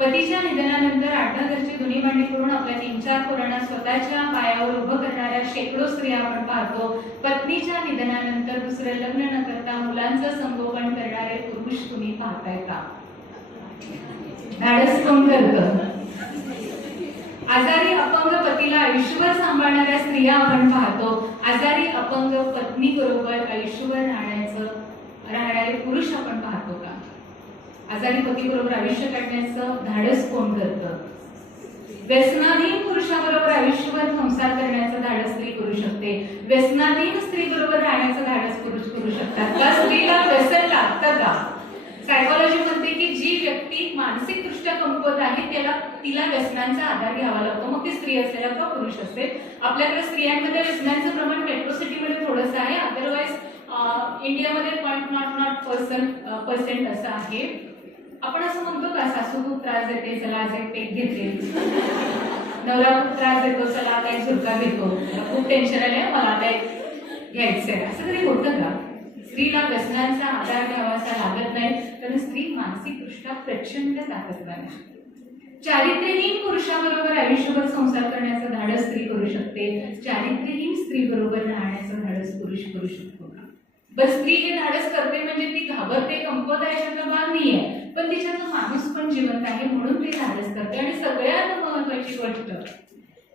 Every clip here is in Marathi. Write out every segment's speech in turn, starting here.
पतीच्या निधनानंतर आठवड्याची दोन्ही मांडी करून आपल्या 3-4 पोरांना स्वतःच्या पायावर उभं करणाऱ्या शेकडो स्त्रिया आपण पाहतो. पत्नीच्या निधनानंतर दुसरं लग्न न करता मुलांचं संगोपन करणारे पुरुष तुम्ही पाहताय का? धाडस कोण करतं? आजारी अपंग पतीला आयुष्यभर सांभाळणाऱ्या स्त्रिया आपण पाहतो. आजारी अपंग पत्नी बरोबर आयुष्यभर राहणारे पुरुष आपण पाहतो का? आजारी पती बरोबर आयुष्य काढण्याचं धाडस कोण करतं? व्यसनाधीन पुरुषाबरोबर आयुष्यभर संसार करण्याचं धाडस स्त्री करू शकते. व्यसनाधीन स्त्री बरोबर राहण्याचं धाडस पुरुष करू शकतात का? स्त्रीला व्यसन लागतं का? सायकोलॉजी म्हणते की जी व्यक्ती मानसिकदृष्ट्या कमकुवत आहे तिला व्यसनांचा आधार घ्यावा लागतो. मग ती स्त्री असेल का पुरुष असेल. आपल्याकडे स्त्रियांमध्ये व्यसनांचं प्रमाण मेट्रो सिटीमध्ये थोडंसं आहे, अदरवाईज इंडियामध्ये 0.00% असं आहे. आपण असं म्हणतो का सासू खूप त्रास देते, चला आज एक पेक घेते. नवरा खूप त्रास देतो, चला आता एक झुरका घेतो. खूप टेन्शन आलंय, मला आता एक घ्यायचंय. असं कधी होतं का? स्त्रीला व्यसनांचा आधार घ्यावासा लागत नाही, कारण स्त्री मानसिकदृष्ट्या प्रचंड ताकदवान आहे. चारित्र्यहीन पुरुषाबरोबर आयुष्यभर संसार करण्याचं धाडस स्त्री करू शकते. चारित्र्यहीन स्त्री बरोबर राहण्याचं धाडस पुरुष करू शकतो का? बस स्त्री हे धाडस करते म्हणजे ती घाबरते, कमकुवत आहे अशातला भाग नाहीये, पण तिच्यात माणूस पण जिवंत आहे म्हणून ती धाडस करते. आणि सगळ्यात महत्वाची गोष्ट,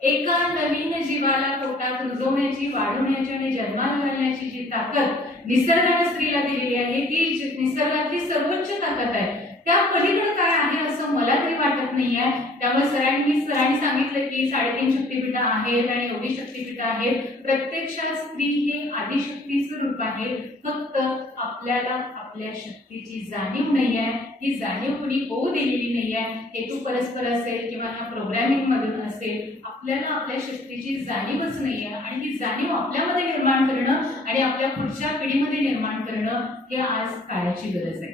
एका नवीन जीवाला पोटात रुजवण्याची, वाढवण्याची आणि जन्माला घालण्याची जी ताकद निसर्गाने स्त्रीला दिलेली आहे ती निसर्गातली सर्वोच्च ताकद आहे. त्या पलीकडे काय आहे असं मला तरी वाटत नाहीये. त्यामुळे सरांनी सांगितलं की 3.5 शक्तिपीठ आहेत आणि एवढी शक्तिपीठ आहेत. प्रत्यक्षात स्त्री हे आदिशक्तीचं रूप आहे. फक्त आपल्याला आपल्या शक्तीची जाणीव नाहीये. ही जाणीव कुणी होऊ दिलेली नाहीये. हेतू परस्पर असेल किंवा ह्या प्रोग्रॅमिंग मधून असेल, आपल्याला आपल्या शक्तीची जाणीवच नाहीये. आणि ही जाणीव आपल्यामध्ये निर्माण करणं आणि आपल्या पुढच्या पिढीमध्ये निर्माण करणं हे आज काळाची गरज आहे.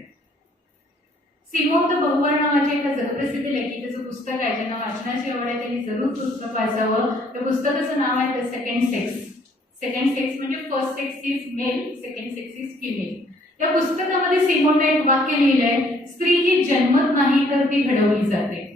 सिमोन द बहुवर नावाच्या एका जगप्रसिद्ध लेखिकेचं पुस्तक आहे. ज्यांना वाचनाची आवड आहे त्यांनी जरूर पुस्तक वाचावं. त्या पुस्तकाचं नाव आहे the second sex. Second sex म्हणजे first sex is male, second sex is female. त्या पुस्तकामध्ये सिमोनने एक वाक्य लिहिलंय, स्त्री ही जन्मत नाही तर ती घडवली जाते.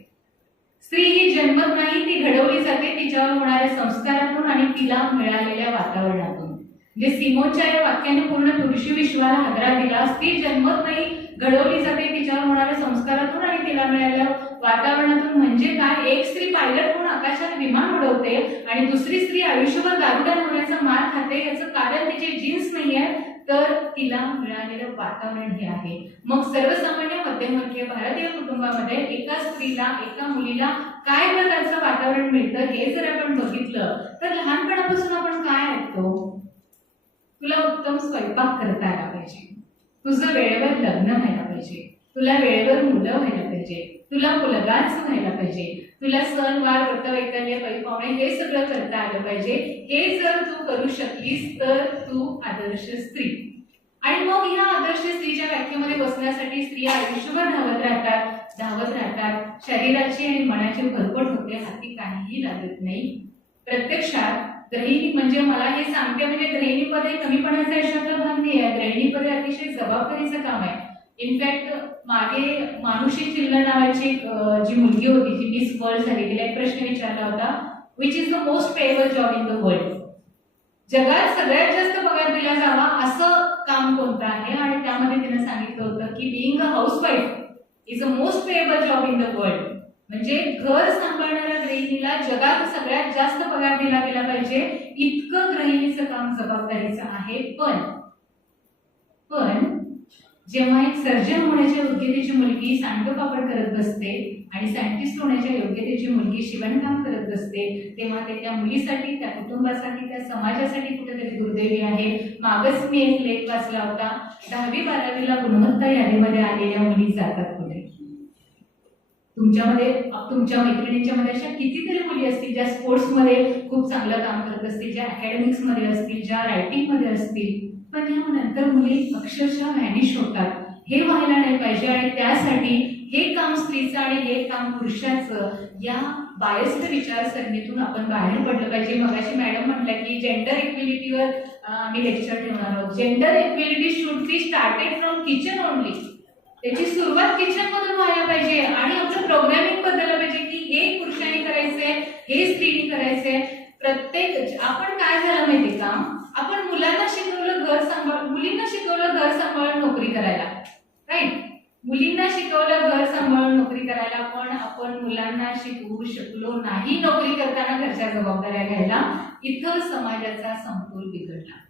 स्त्री ही जन्मत नाही, ती घडवली जाते तिच्यावर होणाऱ्या संस्कारातून आणि तिला मिळालेल्या वातावरणातून. म्हणजे सिमोनच्या या वाक्याने पूर्ण पुरुषी विश्वाला हादरा दिला. स्त्री जन्मत नाही, घडवली जाते तिच्यावर होणाऱ्या संस्कारातून आणि तिला मिळालेल्या वातावरणातून. म्हणजे काय? एक स्त्री पायलट म्हणून आकाशात विमान उडवते आणि दुसरी स्त्री आयुष्यभर दारुड्या नवऱ्याचा मार खाते. याचं कारण तिचे जीन्स नाहीये, तर तिला मिळालेलं वातावरण हे आहे. मग सर्वसामान्य मध्यमवर्गीय भारतीय कुटुंबामध्ये एका स्त्रीला, एका मुलीला काय प्रकारचं वातावरण मिळतं हे जर आपण बघितलं तर लहानपणापासून आपण काय ऐकतो? तुला उत्तम स्वयंपाक करता आला पाहिजे, तुझं वेळेवर लग्न व्हायला पाहिजे, तुला वेळेवर मुलं व्हायला पाहिजे, तुला मुलगाच व्हायला पाहिजे, तुला सणवार व्रतवैकल्य परिपावणे हे सगळं करता आलं पाहिजे. हे जर तू करू शकलीस तर तू आदर्श स्त्री. आणि मग ह्या आदर्श स्त्रीच्या व्याख्येमध्ये बसण्यासाठी स्त्रिया आयुष्यभर धावत राहतात. शरीराची आणि मनाची भरपट होते, हाती काहीही लागत नाही. प्रत्यक्षात गृहिणी म्हणजे मला हे सांगते म्हणजे गृहिणीपदे कमीपणाचा यशातला भाग नाही आहे. गृहिणीपदे अतिशय जबाबदारीचं काम आहे. इनफॅक्ट मागे मानुषी चिल्ला नावाची जी मुलगी होती जी मिस वर्ल्ड झाली, तिला एक प्रश्न विचारला होता, which is the most payable job in the world. जगात सगळ्यात जास्त पगार दिला जावा असं काम कोणतं आहे? आणि त्यामध्ये तिने सांगितलं होतं की being a housewife is a most payable job in the world. म्हणजे घर सांभाळणाऱ्या गृहिणीला जगात सगळ्यात जास्त पगार दिला गेला पाहिजे इतकं गृहिणीचं काम जबाबदारीचं आहे. पण जेव्हा एक सर्जन होण्याच्या योग्यतेची मुलगी सांडपापड करत बसते आणि सायंटिस्ट होण्याच्या योग्यतेची मुलगी शिवणकाम करत बसते, तेव्हा ते त्या मुलीसाठी, त्या कुटुंबासाठी, त्या समाजासाठी कुठेतरी दुर्दैवी आहे. मागच मी एक लेख वाचला होता, 10वी-12वीला गुणवत्ता यादीमध्ये आलेल्या मुली जातात कुठे? तुमच्यामध्ये, तुमच्या मैत्रिणींच्या मध्ये अशा कितीतरी मुली असतील ज्या स्पोर्ट्समध्ये खूप चांगलं काम करत असतील, ज्या अकॅडमिक्स मध्ये असतील, ज्या रायटिंग मध्ये असतील, पण नंतर मुली अक्षरशः व्हॅनिश होतात. हे व्हायला नाही पाहिजे. आणि त्यासाठी हे काम स्त्रीचं आणि हे काम पुरुषाचं या बायस्ड विचारसरणीतून आपण बाहेर पडलं पाहिजे. मगाशी मॅडम म्हटलं की जेंडर इक्वेलिटीवर आम्ही लेक्चर ठेवणार आहोत. Gender equality should be started from kitchen only. त्याची सुरुवात किचन मधून व्हायला पाहिजे. आणि आपलं प्रोग्रामिंग एक आपण काय झालं माहितीये का, आपण मुलांना शिकवलं घर सांभाळ, मुलींना शिकवलं घर सांभाळून नोकरी करायला, राईट. मुलींना शिकवलं घर सांभाळून नोकरी करायला, पण आपण मुलांना शिकवू शकलो नाही नोकरी करताना घरच्या जबाबदाऱ्या घ्यायला. इथं समाजाचा समतोल बिघडला.